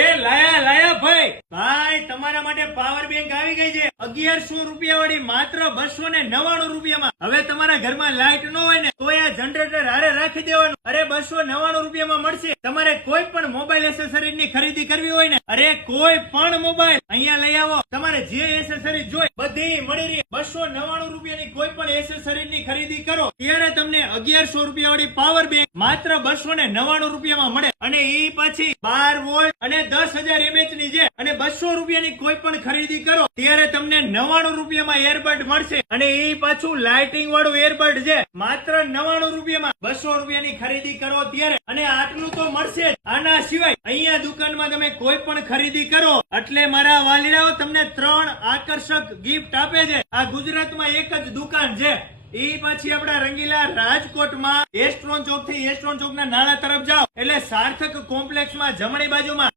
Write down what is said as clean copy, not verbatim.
લાયા ભાઈ તમારા માટે પાવર બેંક આવી ગઈ છે 1100 રૂપિયા વાળી માત્ર 299 રૂપિયામાં. હવે તમારા ઘરમાં લાઇટ ન હોય ને તો આ જનરેટર હારે રાખી દેવાનું. અરે 299 રૂપિયામાં મળશે. તમારે કોઈ પણ મોબાઈલ એસેસરીઝ ની ખરીદી કરવી હોય ને, અરે કોઈ પણ મોબાઈલ અહીંયા લઈ આવો. તમારે જે એસેસરીઝ જોઈ બધી મળી રહી. 299 રૂપિયાની કોઈ પણ એસેસરીઝ ની ખરીદી કરો ત્યારે તમને 1100 રૂપિયા વાળી પાવર બેંક માત્ર 299 રૂપિયામાં મળે. અને એ પછી 12 વોલ્ટ અને 10,000 mAh ની છે. અને 200 રૂપિયાની કોઈ પણ ખરીદી કરો ત્યારે તમને 99 રૂપિયામાં એરબડ મળશે. અને એ પાછું લાઇટિંગ વાળું એરબડ છે માત્ર 99 રૂપિયામાં. 200 રૂપિયાની ખરીદી કરો ત્યારે. અને આટલું તો મળશે જ. આના સિવાય અહીંયા દુકાનમાં તમે કોઈ પણ ખરીદી કરો એટલે મારા વાલીડાઓ તમને 3 આકર્ષક ગિફ્ટ આપે છે. આ ગુજરાતમાં એક જ દુકાન છે. એ પછી આપડા રંગીલા રાજકોટમાં એસ્ટ્રોન ચોક થી એસ્ટ્રોન ચોક ના નાળા તરફ જાઓ એટલે સાર્થક કોમ્પ્લેક્સ માં જમણી બાજુમાં